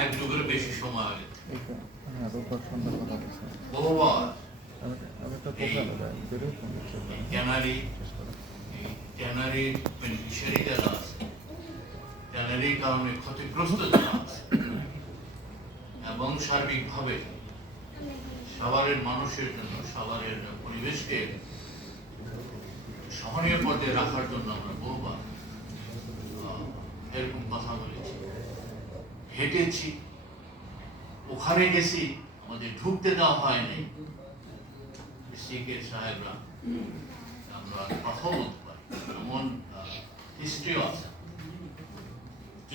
এক যুগের বেশি সময় আগে বহুবার ট্যানারি বেনিফিশিয়ারি যারা আছে, ট্যানারির কারণে ক্ষতিগ্রস্ত যারা আছে এবং সার্বিকভাবে সাভারের মানুষের জন্য, সাভারের পরিবেশকে সহনীয় পর্যায়ে রাখার জন্য আমরা বহুবার এরকম কথা বলেছি, হেঁটেছি, ওখানে গেছি, আমাদের ঢুকতে দেওয়া হয়নি, সাহেবরা আমরা কথা বলতে পারি এমন হিস্ট্রিও আছে।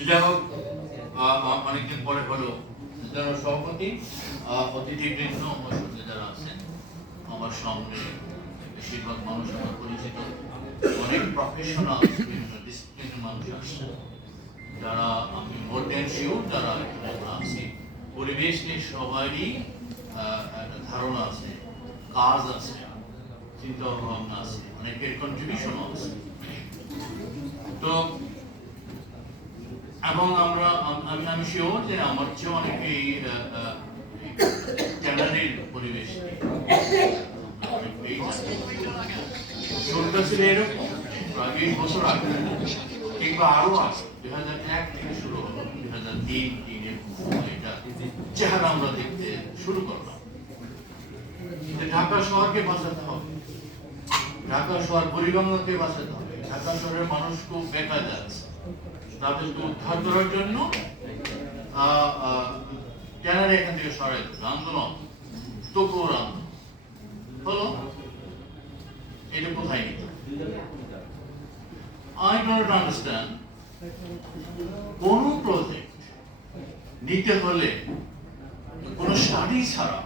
যাই হোক, অনেকদিন পরে হলো সভাপতি, অতিথিবৃন্দ আমার সঙ্গে যারা আছেন, আমার সামনে বেশিরভাগ মানুষ আমার পরিচিত, অনেক প্রফেশনাল বিভিন্ন ডিসিপ্লিনের মানুষ আসছেন, যারা আমি মোর দ্যান শিওর যারা এখানে আছি পরিবেশ নিয়ে সবারই একটা ধারণা আছে, কাজ আছে, চিন্তা ভাবনা আছে, অনেকের কন্ট্রিবিউশনও আছে। তো এবং আমি শিওর যে আমার চেয়ে অনেকেই ট্যানারির পরিবেশ শুরুটা ছিল এরকম প্রায় 20 বছর আগে কিংবা আরো আছে, 2001 থেকে শুরু হলো, 2003-এর সময়টা চেহারা আমরা দেখতে শুরু করলাম। ঢাকা শহরকে বাঁচাতে হবে, ঢাকা শহর বুড়িগঙ্গাকে বাঁচাতে হবে, ঢাকা শহরের মানুষ খুব বেকার যাচ্ছে, তাদেরকে উদ্ধার করার জন্য ট্যানারি এখান থেকে সরাই আন্দোলন, তবুর আন্দোলন হলো। এটা কোথায় নিত? I don't understand, কোন প্রজেক্ট নিতে হলে কোন স্টাডি ছাড়া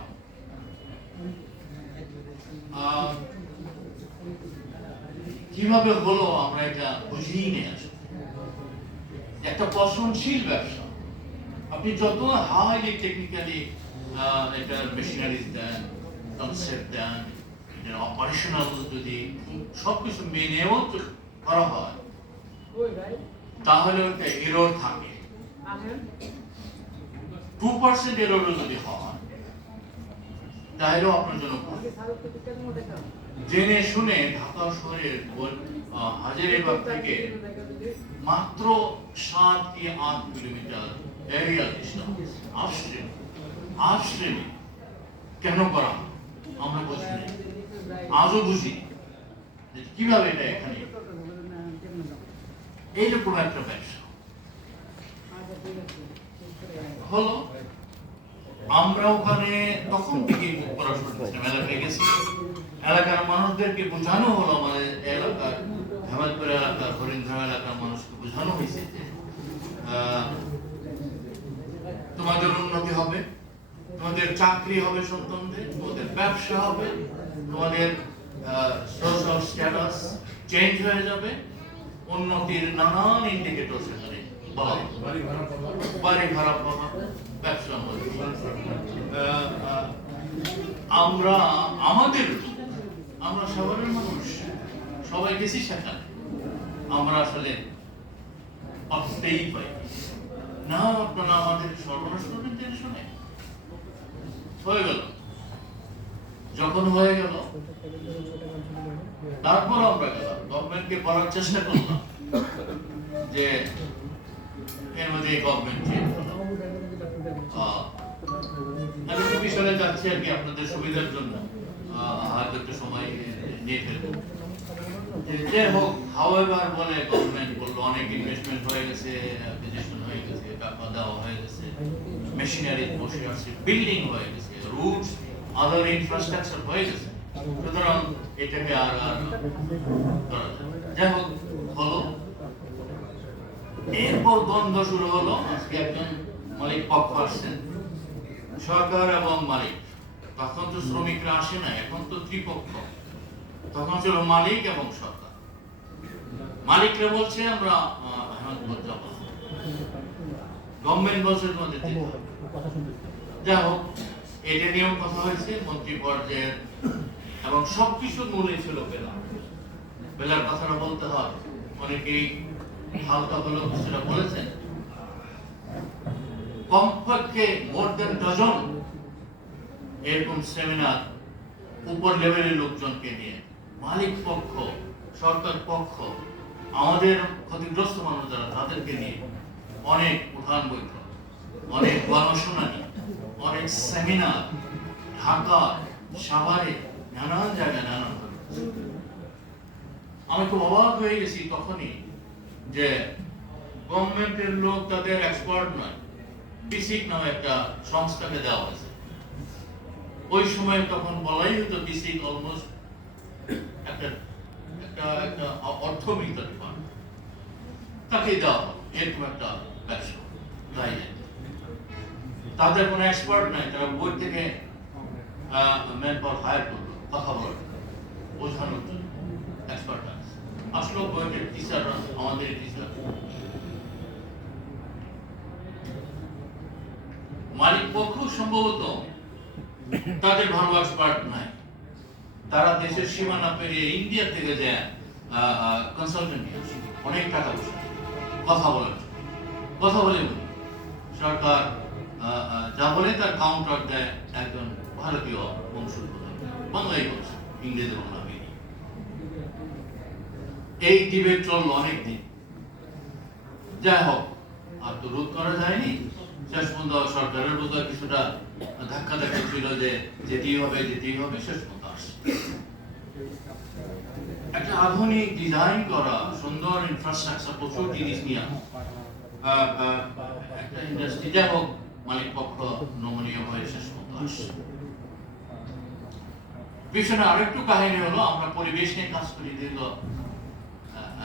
কিভাবে হলো আমরা এটা বুঝিয়ে নিয়ে আসি। একটা পছন্দশীল ব্যবসা, আপনি যত হাইলি টেকনিক্যালি এটা মেশিনারিজ দেন, কনসেপ্ট দেন, এটা অপারেশনাল যদি সবকিছু মেনেও করা হয় তাহলে একটা এরর থাকে। 2% এররও যদি হয় তাহলেও আপনার জন্য জেনে শুনে ঢাকা শহরের হাজারীবাগ থেকে মাত্র 7 কি 8 কিলোমিটার এরিয়া আপস্ট্রিমে কেন করা আমরা বুঝি না, আজও বুঝি কিভাবে এটা এখানে এইরকম একটা ব্যবসা হলো। আমরা ওখানে তখন থেকে পড়াশোনা করছিলাম, এলাকায় গেছি, এলাকার মানুষদেরকে বোঝানো হলো, আমাদের এলাকার হেমাদপুর এলাকার হরিণধারা এলাকার মানুষকে বোঝানো হয়েছে যে তোমাদের উন্নতি হবে, তোমাদের চাকরি হবে সন্তানদের, তোমাদের ব্যবসা হবে, তোমাদের সোশ্যাল স্ট্যাটাস চেঞ্জ হয়ে যাবে, উন্নতির নানান ইন্ডিকেটর সেখানে বাড়ি ভাড়া পাওয়া, ব্যবসা আমরা শহরের মানুষ সবাই গেছি সেখানে, আমরা আসলে পারতেই পাই না। আপনারা আমাদের সর্বনাশ করবেন জেনে শুনে। হয়ে গেল, যখন হয়ে গেল তারপর আমরা গেলাম গভর্নমেন্টকে বলার চেষ্টা করলাম যে এর মধ্যে গভর্নমেন্ট চেঞ্জ হলো। আমি খুব বিষয়ে যাচ্ছি আর কি আপনাদের সুবিধার জন্য, হয়তো একটু সময় নিয়ে ফেলবো। যে হোক, হাওয়েভার বলে গভর্নমেন্ট বললো অনেক ইনভেস্টমেন্ট হয়ে গেছে, অ্যাকুইজিশন হয়ে গেছে, টাকা দেওয়া হয়ে গেছে, মেশিনারি বসে আছে, বিল্ডিং হয়ে গেছে, রুটস, আদার ইনফ্রাস্ট্রাকচার হয়ে গেছে, সুতরাং এটাকে আর করা যাবে। যাই হোক, হলো। এরপর দ্বন্দ্ব শুরু হলো। আজকে একজন মালিক পক্ষ আসছেন, সরকার এবং মালিক। তখন তো শ্রমিকরা আসে না, এখন তো ত্রিপক্ষ। তখন ছিল মালিক এবং সরকার। মালিকরা বলছে আমরা গভর্নমেন্ট বলছে তোমাদের দিতে হবে। যাই হোক, এটা নিয়েও কথা হয়েছে মন্ত্রী পর্যায়ের, এবং সবকিছু মূলে ছিল বেলার কথাটা বলতে হয়। অনেকেই হালকা হলেও সেটা বলেছেন। কমপক্ষে মোর দেন ডজন এরকম সেমিনার উপর লেভেলের লোকজনকে নিয়ে, মালিক পক্ষ, সরকার পক্ষ, আমাদের ক্ষতিগ্রস্ত মানুষ যারা তাদেরকে নিয়ে অনেক উঠান বৈঠক, অনেক গণশুনানি, অনেক সেমিনার ঢাকা, সাভারে, নানান জায়গায় নানান। আমি খুব অবাক হয়ে গেছি তখনই যে গভর্নমেন্টের লোক তাদের এক্সপার্ট নয়, বিসিক নামে একটা সংস্থাকে দেওয়া হয়েছে। ওই সময় তখন বলাই হতো বিসিক অলমোস্ট একটা একটা একটা অর্থবিত্ত ডিপার্টমেন্ট, তাকে দেওয়া হবে এরকম একটা ব্যবসা। তাদের কোনো এক্সপার্ট নাই, তারা বই থেকে ম্যান পাওয়ার হায়ার করলো কথা বলার, বোঝানোর জন্য এক্সপার্ট আছে। আসলে বইয়ের টিচাররা আমাদের টিচার। মালিক পক্ষ সম্ভবত তাদের ভালো এক্সপার্ট নাই, তারা দেশের সীমানা পেরিয়ে ইন্ডিয়া থেকে যায় কনসালটেন্ট নিয়ে আসে, অনেক টাকা পয়সা কথা বলে সরকার যা বলে তার কাউন্টার দেয় একজন ভারতীয় বংশোদ্ভূত, বাংলাই বলছে, ইংরেজি বাংলা মিলিয়ে। এই ডিবেট চললো অনেকদিন। যাই হোক, আর তো রোধ করা যায়নি। শেষ পর্যন্ত সরকারের বোধহয় কিছুটা ধাক্কা ধাক্কা ছিল যে যেতেই হবে। শেষ পর্যন্ত আসছে একটা আধুনিক ডিজাইন করা সুন্দর ইনফ্রাস্ট্রাকচার, প্রচুর জিনিস নিয়ে একটা ইন্ডাস্ট্রি। যাই হোক, মালিক পক্ষ নমনীয় হয়ে শেষ পর্যন্ত আসছে। পিছনে আরেকটু কাহিনী হলো, আমরা পরিবেশ নিয়ে কাজ করি দীর্ঘ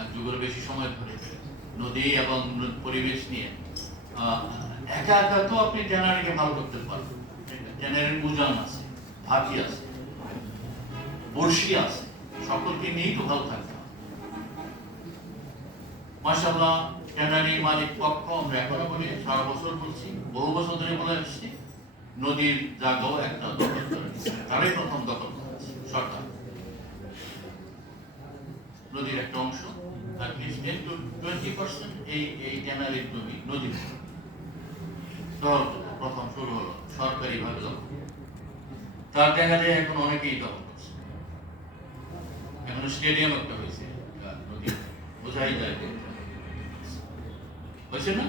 এক যুগের বেশি সময় ধরে, নদী এবং পরিবেশ নিয়ে। একা একা তো আপনি ট্যানারিকে ভালো করতে পারবেন, ট্যানারির উজান আছে, ভাটি আছে, বর্ষি আছে, সকলকে নিয়েই তো ভালো থাকতে হবে। মাশাআল্লাহ, ট্যানারি মালিক পক্ষ আমরা এখনো বলি, সারা বছর বলছি, বহু বছর ধরে বলে আসছি, নদীর জায়গাও একটা দখল করে নিচ্ছে, তারাই প্রথম দখল করেছে সরকার। নদীর একটা অংশ, অ্যাটলিস্ট 10-20% এই ট্যানারির জমি নদীর প্রথম শুরু হলো সরকারি ভাবে দখল। তার দেখা যায় এখন অনেকেই দখল করছে। এখন স্টেডিয়াম একটা হয়েছে নদী, বোঝাই যায় হয়েছে না,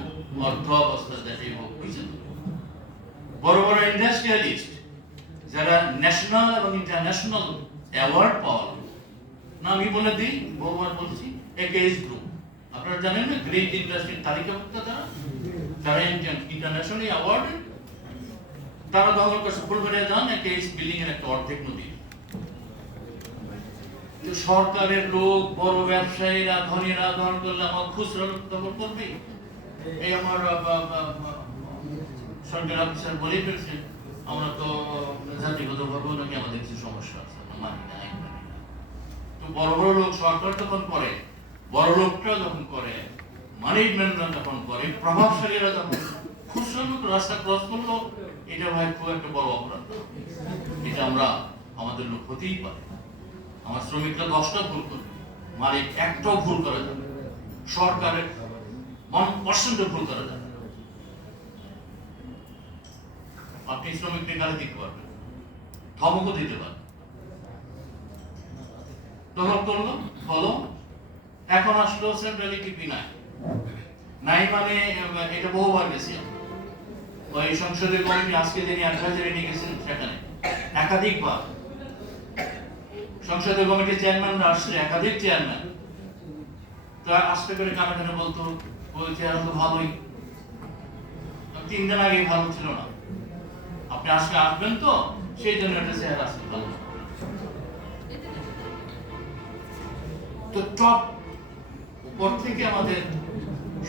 অর্থ অবস্থা দেশে হয়েছে। বড় বড় ইন্ডাস্ট্রিয়ালিস্ট যারা ন্যাশনাল এবং ইন্টারন্যাশনাল অ্যাওয়ার্ড পাওয়া, না আমি বলে দিই, বহুবার বলছি, একেএস গ্রুপ, আপনারা জানেন না, গ্রেট ইন্ডাস্ট্রির তালিকাভুক্ত যারা ইন্টারন্যাশনালি অ্যাওয়ার্ড, তারা দখল করছে ফুলবাড়িয়া যান একেএস বিল্ডিং এর একটা অর্ধেক নদী। সরকারের লোক, বড় ব্যবসায়ীরা, ধনীরা দখল করলে আমার খুচরা দখল করবে। এই আমার সরকার অফিসার বলে ফেলছেন, আমরা তো জাতিগত ভাবেও নাকি আমাদের কিছু সমস্যা আছে, মানি না। তো বড় বড় লোক সরকার যখন করে, বড় লোকটা যখন করে, ম্যানেজমেন্টরা যখন করে, প্রভাবশালীরা যখন, খুচরা লোক রাস্তা ক্রস করলো, এটা ভাই খুব একটা বড় অপরাধ। এটা আমরা আমাদের লোক হতেই পারে। আমার শ্রমিকরা 10টা ভুল করবে, মালিক একটাও ভুল করা যাবে, সরকারের 1% ভুল করা যাবে। আপনি শ্রমিকদের গালি দিতে পারবেন, ধমকও দিতে পারবেন। দখল করলো, হলো, এখন আসলো সেন্ট্রালিটি নাই মানে এটা বহুবার গেছি। ওই সংসদীয় কমিটি আজকে যিনি অ্যাডভাইজারি নিয়ে গেছেন, সেখানে একাধিকবার সংসদীয় কমিটির চেয়ারম্যানরা আসছে, একাধিক চেয়ারম্যান, তো আস্তে করে কানে বলতো, ওই চেয়ার তো ভালোই, 3 দিন আগে ভালো ছিল না, আপনি আজকে আসবেন তো, সেই জন্য একটা চেয়ার আসতে ভালো। তো টপ উপর থেকে আমাদের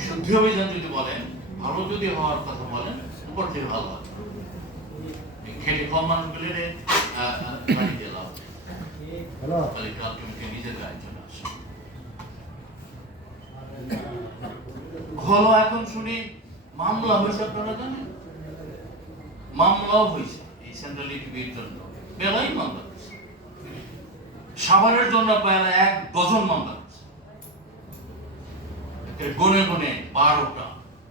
শুদ্ধি অভিযান যদি বলেন, ভালো যদি হওয়ার কথা বলেন, উপর থেকে ভালো হবে। খেটে কম মানুষগুলি নিজের গায়ে চলে আসে। হলো, এখন শুনি মামলা হয়েছে, আপনারা জানেন, মামলাও হয়েছে এই সেন্ট্রালিটি বিল জন্য, বেলাই মামলা হয়েছে, সাভারের জন্য প্রায় 1 ডজন মামলা হয়েছে, গনে 12টা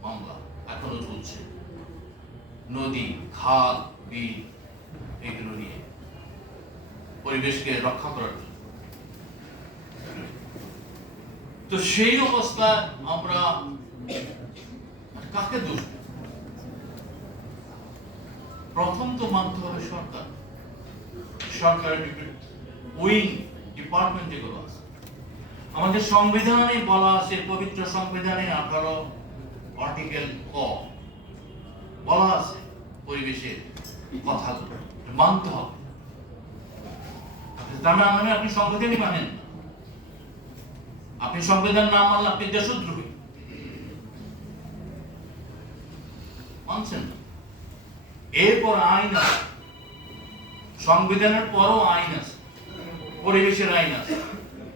মামলা এখনো চলছে। নদী, খাল, বিল এগুলো নিয়ে পরিবেশকে রক্ষা করার জন্য। তো সেই অবস্থায় আমরা কাকে দোষ দেব? প্রথম তো মানতে হবে সরকারের উইং ডিপার্টমেন্ট যেগুলো আছে। আমাদের সংবিধানে বলা আছে, পবিত্র সংবিধানে 18 আর্টিকেল ক বলা আছে পরিবেশের কথাগুলো মানতে হবে। মানে আপনি সংবিধানই মানেন না, আপনি সংবিধান না মানলে আপনি দেশদ্রোহী। মানছেন না। এরপর আইন আছে, সংবিধানের পরও আইন আছে, পরিবেশের আইন আছে,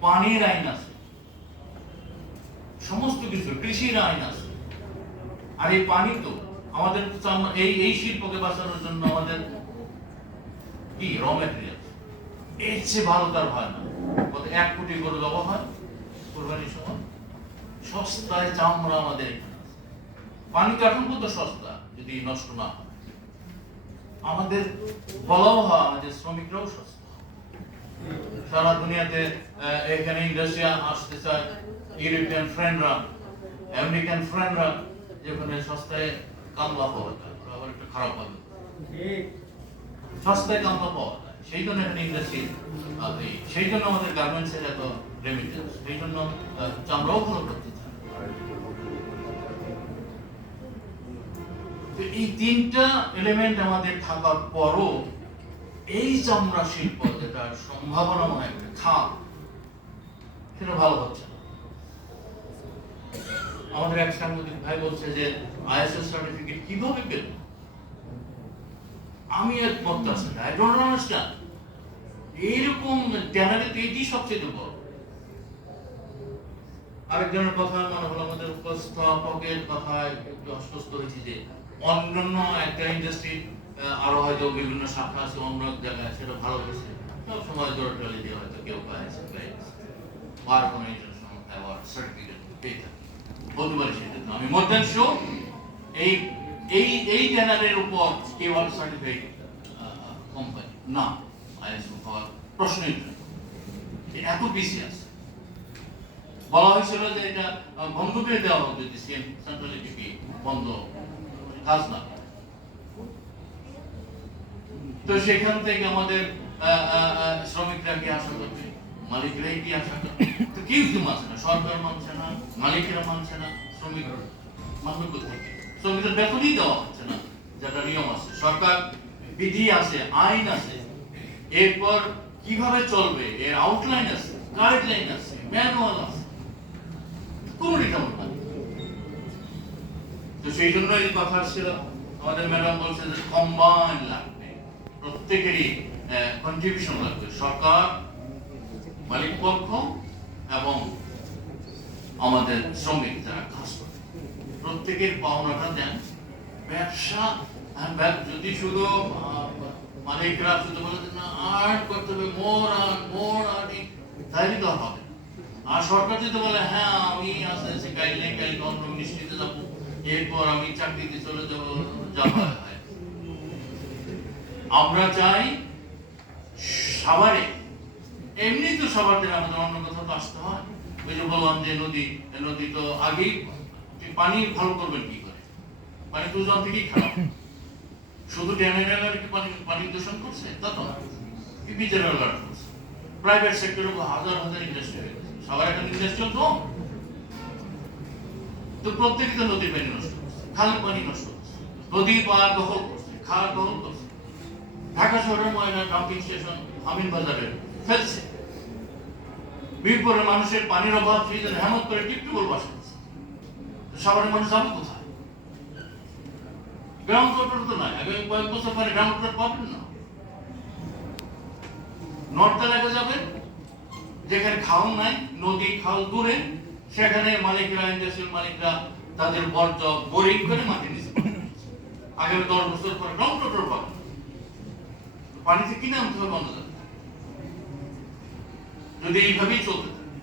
পানির আইন আছে, সমস্ত কিছু, কৃষির আইন আছে। আর এই পানি তো আমাদের এই শিল্পকে বাঁচানোর জন্য আমাদের কি র ম্যাটেরিয়াল, এর চেয়ে ভালো তার হয় না। 1 কোটি গরু জবা হয় কোরবানির সময়, সস্তায় চামড়া আমাদের এখানে আছে। পানি কাঠামো তো সস্তা যদি নষ্ট না হয়। আমাদের বলাও হয় আমাদের শ্রমিকরাও সস্তা। সারা দুনিয়াতে এখানে ইন্ডাস্ট্রি আসতে চায়, ইউরোপিয়ান ফ্রেন্ডরা, আমেরিকান ফ্রেন্ডরা যেখানে সস্তায় কামলা পাওয়া যায়, আবার একটু খারাপ হবে, সস্তায় কামলা পাওয়া যায়, সেই জন্য এখানে ইন্ডাস্ট্রি, সেই জন্য আমাদের গার্মেন্টসের এত রেমিটেন্স, সেই জন্য চামড়াও ভালো করতে চায়। তো এই 3টা এলিমেন্ট আমাদের থাকার পরও এই চামড়া শিল্প যেটার সম্ভাবনা মনে একটা খাপ, সেটা ভালো হচ্ছে না। আমাদের এক সাংবাদিক ভাই বলছে যে আইএসও সার্টিফিকেট কিভাবে পেল? আমি একমত আছি না, আই ডোন্ট আন্ডারস্ট্যান্ড। এইরকম ট্যানারে তো এটি সবচেয়ে বড়। আরেকজনের কথা মনে হলো, আমাদের উপস্থাপকের কথায় একটু আশ্বস্ত হয়েছে যে অন্যান্য একটা ইন্ডাস্ট্রি আরো হয়তো বিভিন্ন শাখা আছে অন্য এক জায়গায়, সেটা ভালো হয়েছে। সব সময় জোরটালি দিয়ে হয়তো কেউ পাইছে আর কোনো ইন্টারন্যাশনাল অ্যাওয়ার্ড সার্টিফিকেট পেয়ে থাকে, বলতে পারি সেটা তো আমি মোর দ্যান শিওর এই এই এই ট্যানারের উপর অ্যাওয়ার্ড সার্টিফাইড কোম্পানি না, আইএসও হওয়ার প্রশ্নই নেই। এত বেশি আছে। বলা হয়েছিল যে এটা বন্ধ করে দেওয়া হবে যদি সেন্ট্রাল এটিপি বন্ধ কাজ না। তো সেখান থেকে আমাদের শ্রমিকরা কি আশা করবে, মালিকরাই কি আশা করবে? তো কেউ কি মানছে না, সরকার মানছে না, মালিকেরা মানছে না, শ্রমিক মানবে কোথায়? শ্রমিকদের বেতনই দেওয়া হচ্ছে না, যেটা নিয়ম আছে, সরকার বিধি আছে, আইন আছে, এরপর কিভাবে চলবে এর আউটলাইন আছে, গাইডলাইন আছে, ম্যানুয়াল আছে, কোনটা না। তো সেই জন্য এই কথা ছিল, আমাদের ম্যাডাম বলছে যে কম্বাইন লাগবে, প্রত্যেকেরই কন্ট্রিবিউশন লাগবে, সরকার, মালিক পক্ষ এবং আমাদের শ্রমিক যারা কাজ করে, প্রত্যেকের পাওনাটা দেন। ব্যবসা যদি শুধু মালিকরা শুধু বলে না আর্ন করতে হবে, মোর আর্নিং, তাইলে তো হবে। আর সরকার যদি বলে হ্যাঁ আমি আস্তে আস্তে গাইডলাইন অন্য মিনিস্ট্রিতে যাবো, এরপর আমি চাকরিতে চলে যাবো, যা হয়। আমরা চাই সাভারে, এমনি তো সবার দিন আমাদের অন্য কোথাও তো আসতে হয়। ওই যে বললাম যে নদী তো আগেই পানি ভালো করবেন কি করে? পানি তো জল থেকেই খারাপ। শুধু ট্যানারি কি পানি দূষণ করছে তা তো না, বিজেপি করছে। প্রাইভেট সেক্টরে হাজার হাজার ইন্ডাস্ট্রি হয়ে গেছে, সবার একটা ইন্ডাস্ট্রিয়াল জোন। তো প্রত্যেকে তো নদীর পানি নষ্ট করছে, খালের পানি নষ্ট করছে, নদী পাড় দখল করছে, খাল দখল করছে। ঢাকা শহরের ময়না ডাম্পিং স্টেশন আমিনবাজারে ফেলছে, মিরপুরের মানুষের পানির অভাব, সেই জন্য হেমত করে টিপটিউবওয়েল বসাচ্ছে। শহরের মানুষ যাবে কোথায়? গ্রাউন্ড ওয়াটার তো নাই, আগামী কয়েক বছর পরে গ্রাউন্ড ওয়াটার পাবেন না। নর্থ এলাকা যাবেন যেখানে খাল নাই, নদী খাল দূরে, সেখানে মালিকরা, ইন্ডাস্ট্রিয়াল মালিকরা তাদের বর্জ্য বোরিং করে মাটি নিচে। আগামী 10 বছর পরে গ্রাউন্ড ওয়াটার পাবেন, পানিতে কিনে আনতে হবে বন্ধ যাবে যদি এইভাবেই চলতে থাকে।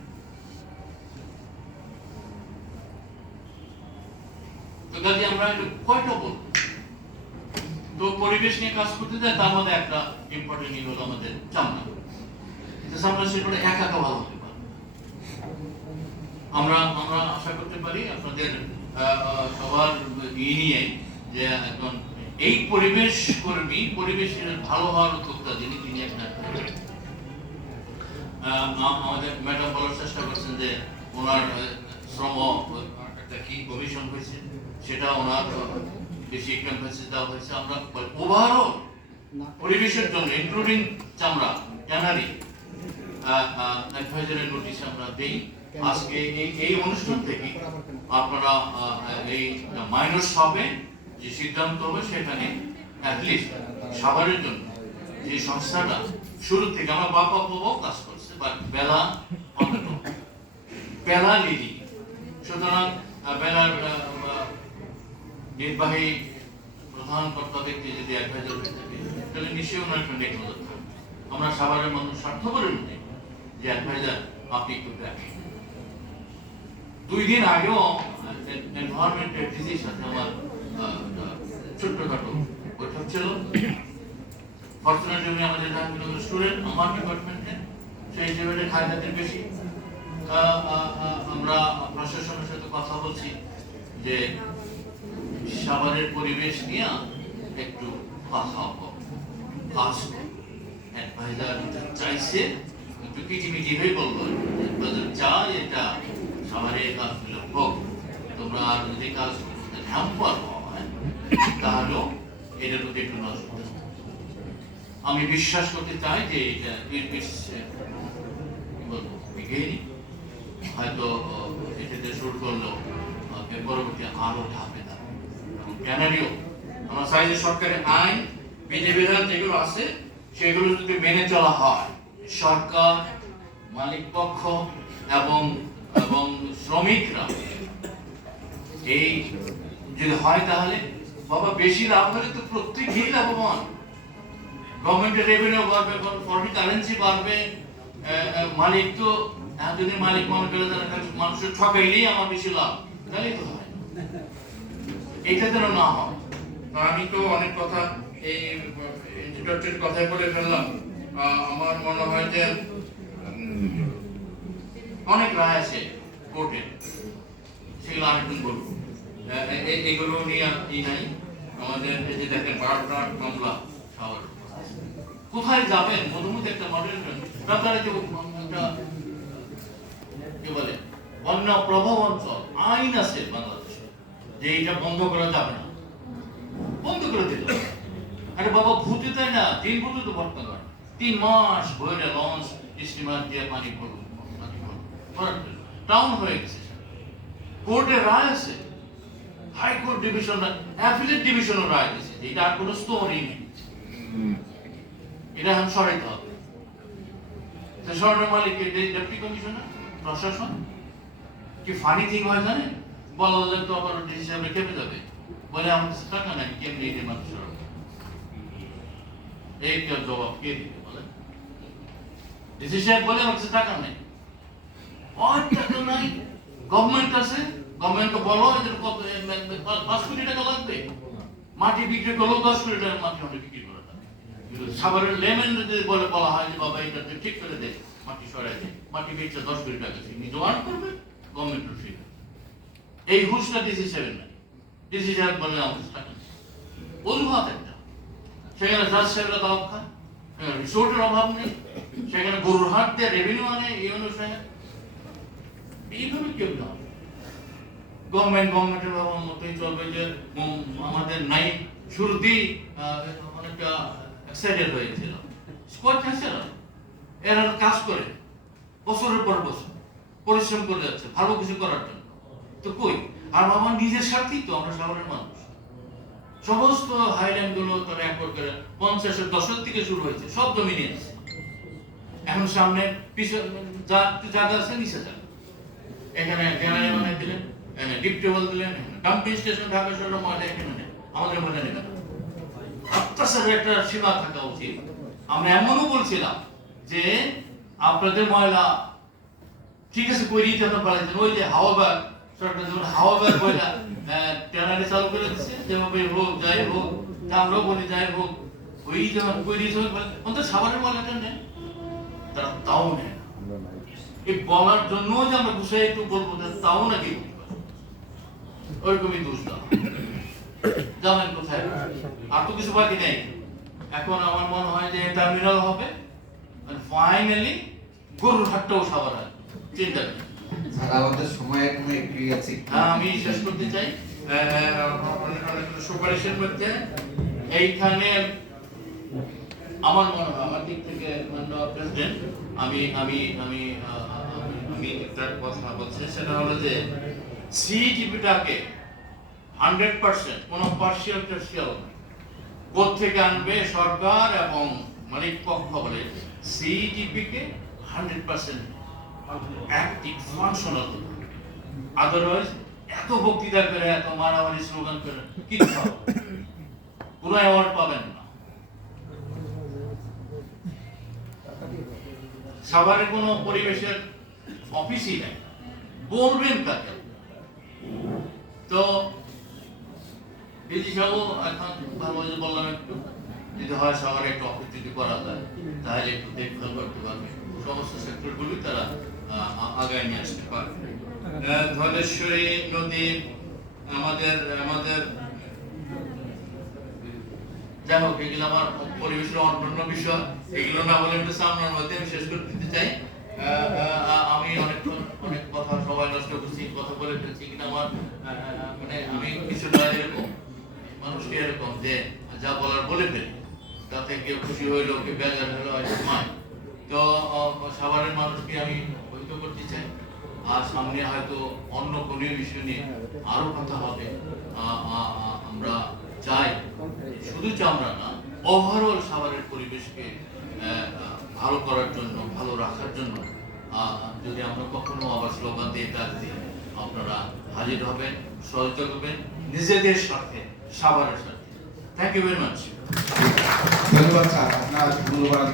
তো কাজে আমরা কয়টা বলবো, তো পরিবেশ নিয়ে কাজ করতে যায়, তার মধ্যে একটা ইম্পর্টেন্ট ই হলো আমাদের চামড়া। চামড়া সেটা একা একা ভালো হতে পারে। আমরা আমরা আশা করতে পারি আপনাদের সবার নিয়ে যে এখন এই পরিবেশ কর্মী, পরিবেশের ভালো হওয়ার উদ্যোক্তা তিনি একটা আমাদের ম্যাডাম বলার চেষ্টা করছেন যে ওনার শ্রম একটা কি কমিশন হয়েছে, সেটা ওনার বেশি এমফাসিস দেওয়া হয়েছে। আমরা ওভারঅল পরিবেশের জন্য ইনক্লুডিং চামড়া, ট্যানারি অ্যাডভাইজারি নোটিশ আমরা দেই। আজকে এই অনুষ্ঠান থেকে আপনারা এই মাইনস হবে যে সিদ্ধান্ত হবে, সেখানে অ্যাটলিস্ট সাভারের জন্য যে সংস্থাটা শুরু থেকে আমার বাবা বাবাও কাজ করছে, বাট বেলা অন্যতম, বেলা লিডি। সুতরাং বেলার নির্বাহী প্রধান কর্তা ব্যক্তি যদি অ্যাডভাইজার হয়ে থাকে, তাহলে নিশ্চয়ই ওনার একটা নেক নজর থাকবে। আমরা সাভারের মানুষ স্বার্থপরের মধ্যে যে অ্যাডভাইজার আপনি একটু দেখেন। 2 দিন আগেও এনভায়রনমেন্টের ডিজির সাথে আমার ছোট্টখাটো বৈঠক ছিল। ফরচুনেটলি আমাদের জাহাঙ্গীরনগর স্টুডেন্ট আমার ডিপার্টমেন্টে, সেই হিসেবে খায়দাতের বেশি। আমরা প্রশাসনের সাথে কথা বলছি যে সাভারের পরিবেশ নিয়ে একটু কথা অ্যাডভাইজার চাইছে, একটু কিটিমিটি হয়ে বলবো চাই এটা সাভারে কাজগুলো হোক। তোমরা আর যদি কাজ হ্যাম্পার হয় তাহলেও এটার প্রতি একটু নজর দেব। আমি বিশ্বাস করতে চাই যে এটা হয়তো এটাতে শুরু করলো পরবর্তী আরো ধাপে ধাপে। ক্যানারিও আমরা চাই যে সরকারের আইন বিধিবিধান যেগুলো আছে সেগুলো যদি মেনে চলা হয়, সরকার, মালিক পক্ষ এবং শ্রমিকরা এই যদি হয়, তাহলে বাবা বেশি লাভ হলে তো প্রত্যেকেই লাভবান। গভর্নমেন্টের রেভিনিউ বাড়বে, ফরেন কারেন্সি বাড়বে, মালিক তো যদি মালিক মনে করে মানুষের ঠকাইলেই আমার বেশি লাভ, তাহলেই তো হয়। এটা যেন না হয়। আমি তো অনেক কথা এই ইন্ট্রোডাক্টরির কথাই বলে ফেললাম। আমার মনে হয় যে অনেক রায় আছে কোর্টে, সেগুলো আরেকদিন বলবো। এগুলো নিয়ে নাই আমাদের এই যে দেখেন 12টা মামলা শহর কোথায় যাবেন, মধুমতি একটা মডেল আপনারা যে কি বলে বন্যা প্রভাব অঞ্চল আইন আছে বাংলাদেশে যে এটা বন্ধ করা যাবে না, বন্ধ করে দিতে হবে। আরে বাবা ভূতে তাই না, 3 ভূতে তো বর্তমান 3 মাস বইটা লঞ্চ স্টিমার দিয়ে পানি ভরুন, টাউন হয়ে গেছে। কোর্টের রায় আছে, হাইকোর্ট ডিভিশন, অ্যাপিলেট ডিভিশনও রায় দিয়েছে এটা আর কোনো স্তরই নেই, এটা এখন সরাইতে হবে। সরকার মালিক ডেপুটি কমিশনার, প্রশাসন কি ফানি থিং হয় জানেন, বলা যায় তো আবার হিসাবে খেপে যাবে, বলে আমার কাছে টাকা নাই, কেমনি এই মানুষের এই জবাব কে দিবে বলে? ডিসি সাহেব বলে আমার কাছে টাকা নেই, টাকা নাই, গভর্নমেন্ট আছে, গভর্নমেন্টকে বলো এদের কত 5 কোটি টাকা লাগবে, মাটি বিক্রি করলেও 10 কোটি টাকার মাটি আমরা বিক্রি করা যাবে। সাভারের লেমেন যদি বলা হয় যে বাবা এটা ঠিক করে দে, মাটি সরাই দে, মাটি বেচে 10 কোটি টাকা সে নিজে আর্ন করবে, গভর্নমেন্ট ফ্রি। এই হুঁশটা ডিসি সাহেবের নাই, ডিসি সাহেব বলে আমার টাকা নেই, অজুহাত একটা। সেখানে জাজ সাহেবরা দাওয়াত খায়, সেখানে রিসোর্টের অভাব নেই, সেখানে গরুর হাট দিয়ে রেভিনিউ আনে এই অনুসারে। এইভাবে কেউ না, গভর্নমেন্টের বাবার মতোই চলবে যে আমাদের নাই। শুরুতেই অনেকটা এক্সাইটেড হয়েছিল, স্কোয়াড খেলছিল, এরা কাজ করে বছরের পর বছর পরিশ্রম করে যাচ্ছে ভালো কিছু করার জন্য, তো কই আর আমার নিজের স্বার্থেই তো আমরা শহরের মানুষ। সমস্ত হাইল্যান্ড গুলো তারা একবার করে 50-এর দশক থেকে শুরু হয়েছে, সব জমি নিয়ে আছে। এখন সামনে জায়গা আছে, নিচে জায়গা, এখানে গ্যালারি বানাই দিলেন, ডিপ টেবল দিলেন, ডাম্পিং স্টেশন ঢাকা শহরের ময়লা এখানে নেই, আমাদের ময়লা নেবেন। অত্যাচারের একটা সীমা থাকা উচিত। আমরা এমনও বলছিলাম যে আপনাদের ময়লা ঠিক আছে করিয়ে যেতে পারেন, ওই যে হাওয়াবাগ সরকার যেমন হাওয়া বের বইলা ট্যানারি চালু করে দিচ্ছে, যেভাবে হোক যাই হোক, আমরাও বলি যাই হোক, ওই যখন কইরি যখন বলে অন্তত সাবানের ময়লাটা নেন, তারা তাও নেয় না। এই বলার জন্য যে আমরা গুছাই একটু বলবো, তাও নাকি ওইরকমই দোষ দাও। জানেন কোথায় আর তো কিছু বাকি নেই। এখন আমার মনে হয় যে টার্মিনাল হবে, ফাইনালি গরুর হাটটাও সাবার হয়। চিন্তা নেই। আমাদের সময়ের কোনো একটু আছে। আমি শেষ করতে চাই সুপারিশের মধ্যে এইখানে আমার মনে হয়, আমার দিক থেকে মাননীয় প্রেসিডেন্ট, আমি আমি আমি আমি একটা কথা বলছি, সেটা হলো যে সিটিপিটাকে 100% কোনো পার্সিয়াল টার্সিয়াল কোত্থেকে আনবে সরকার এবং মালিক পক্ষ বলে সিটিপি কে 100% অ্যাক্টিভ ফাংশনাল। আদারওয়াইজ এত বক্তৃতা করে, এত মারামারি স্লোগান করে কিচ্ছু হবে না, কোনো অ্যাওয়ার্ড পাবেন না। সাভারে কোনো পরিবেশের অফিসই নেই, বলবেন কাকে? তো বিজি সাহেব এখন ভালো যে বললাম, একটু যদি হয় সাভারে একটা অফিস যদি করা যায়, তাহলে একটু দেখভাল করতে পারবে, সমস্ত সেক্টরগুলি তারা আগায় নিয়ে আসতে পারবে। ধলেশ্বরী নদী আমাদের আমাদের যাই হোক, এগুলো আমার পরিবেশের অন্যান্য বিষয়, এগুলো না বলে একটু সামনের মধ্যে আমি শেষ করে দিতে চাই। আমি অনেক কথা সবাই নষ্ট করছি, কথা বলে ফেলছি, কিন্তু আমার মানে আমি কিছুটা এরকম মানুষকে এরকম যে যা বলার বলে ফেলি, তাতে কেউ খুশি হইলো, কেউ বেজার হলো, নয়। তো সাভারের মানুষকে আমি অবহিত করতে চাই, আর সামনে হয়তো অন্য কোনো বিষয় নিয়ে আরো কথা হবে। আমরা চাই, শুধু চামড়া না, ওভারঅল সাভারের পরিবেশকে ভালো করার জন্য, ভালো রাখার জন্য যদি আমরা কখনো আবার স্লোগান দিয়ে ডাক দিই, আপনারা হাজির হবেন, সহযোগিতা করবেন নিজেদের সাথে, সাভারের সাথে। Thank you very much. ধন্যবাদ স্যার, আপনার মূল্যবান